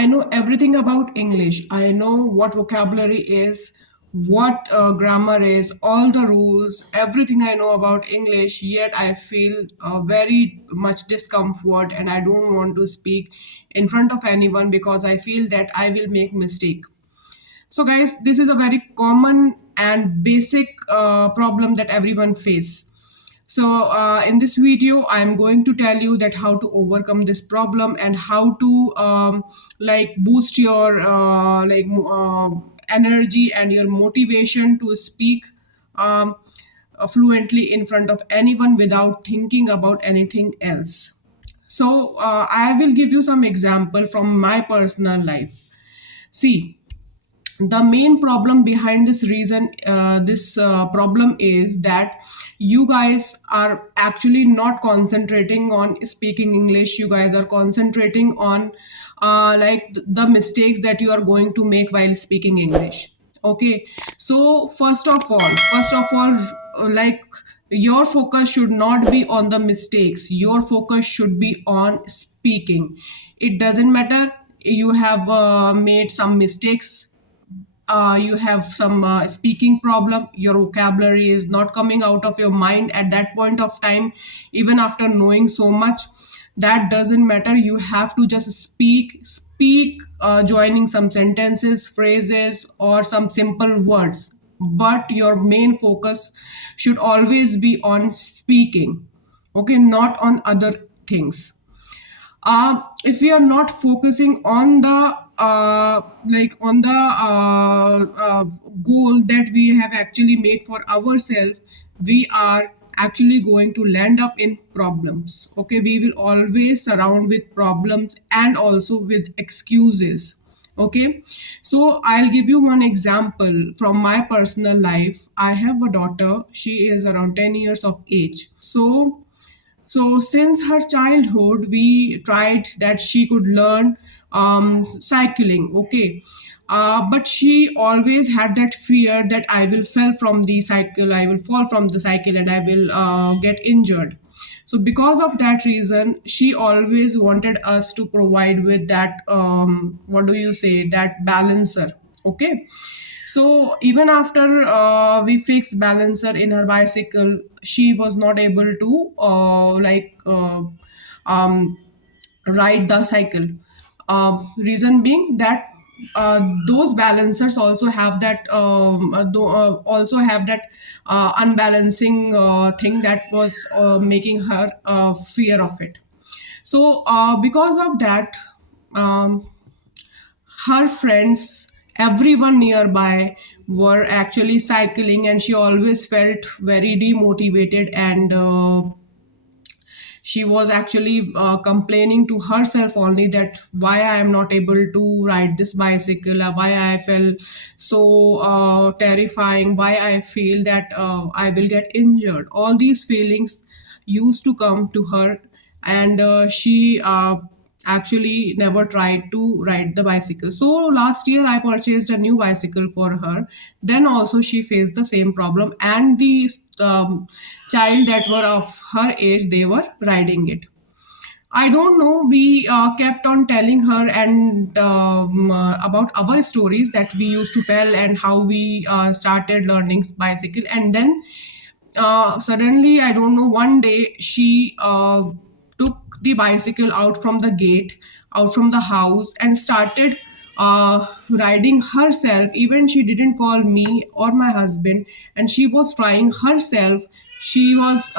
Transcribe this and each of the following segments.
I know everything about English. I know what vocabulary is, what grammar is, all the rules, everything I know about English, yet I feel very much discomfort and I don't want to speak in front of anyone because I feel that I will make mistake. So guys, this is a very common and basic problem that everyone face. So in this video, I'm going to tell you that how to overcome this problem and how to like boost your energy and your motivation to speak um, fluently in front of anyone without thinking about anything else. So I will give you some example from my personal life. See, the main problem behind this problem is that you guys are actually not concentrating on speaking English. You guys are concentrating on the mistakes that you are going to make while speaking English. Okay, so first of all, like, your focus should not be on the mistakes. Your focus should be on speaking. It doesn't matter you have made some mistakes, you have some speaking problem, your vocabulary is not coming out of your mind at that point of time, even after knowing so much. That doesn't matter. You have to just speak, joining some sentences, phrases, or some simple words, but your main focus should always be on speaking. Okay, not on other things. If we are not focusing on the goal that we have actually made for ourselves, we are actually going to land up in problems. Okay, we will always surround with problems and also with excuses. Okay, so I'll give you one example from my personal life. I have a daughter. She is around 10 years of age. So since her childhood, we tried that she could learn cycling. Okay, but she always had that fear that I will I will fall from the cycle, and I will get injured. So because of that reason, she always wanted us to provide with that what do you say, that balancer. Okay, so even after we fixed balancer in her bicycle, she was not able to um, ride the cycle. Reason being that those balancers also have that unbalancing thing that was making her fear of it. So because of that, um, her friends, everyone nearby were actually cycling, and she always felt very demotivated, and she was actually complaining to herself only that why I am not able to ride this bicycle, why I feel so terrifying, why I feel that I will get injured. All these feelings used to come to her, and she actually never tried to ride the bicycle. So last year I purchased a new bicycle for her. Then also she faced the same problem, and the child that were of her age, they were riding it. I don't know. We kept on telling her and about our stories that we used to tell and how we started learning bicycle. And then suddenly, I don't know, one day she took the bicycle out from the gate, out from the house, and started riding herself. Even she didn't call me or my husband, and she was trying herself. She was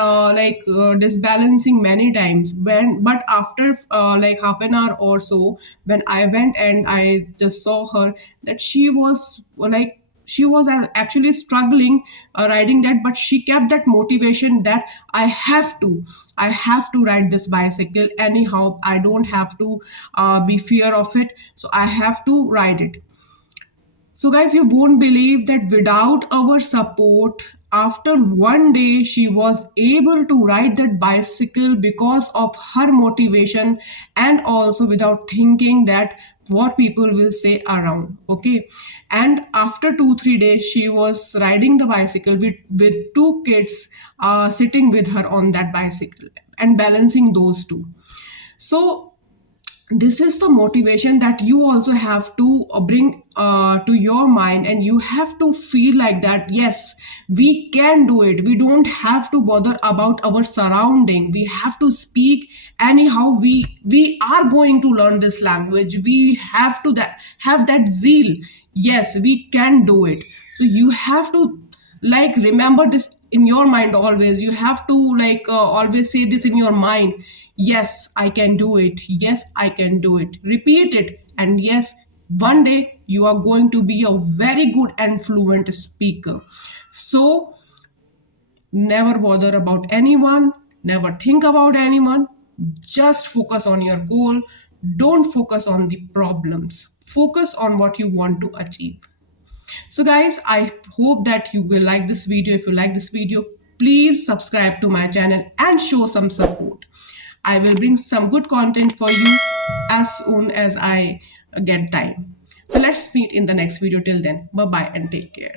disbalancing many times. But after like half an hour or so, when I went and I just saw her, that she was actually struggling riding that, but she kept that motivation that I have to ride this bicycle anyhow. I don't have to be fear of it, so I have to ride it. So, guys, you won't believe that without our support, after one day, she was able to ride that bicycle because of her motivation, and also without thinking that what people will say around. Okay. And after 2 3 days, she was riding the bicycle with two kids sitting with her on that bicycle and balancing those two. So this is the motivation that you also have to bring to your mind, and you have to feel like that yes, we can do it. We don't have to bother about our surrounding. We have to speak anyhow. We are going to learn this language. We have to that have that zeal. Yes, we can do it. So you have to like remember this in your mind always. You have to like always say this in your mind. Yes, I can do it. Yes, I can do it. Repeat it. And yes, one day you are going to be a very good and fluent speaker. So never bother about anyone, never think about anyone. Just focus on your goal. Don't focus on the problems. Focus on what you want to achieve. So guys, I hope that you will like this video. If you like this video, please subscribe to my channel and show some support. I will bring some good content for you as soon as I get time. So let's meet in the next video. Till then, bye bye and take care.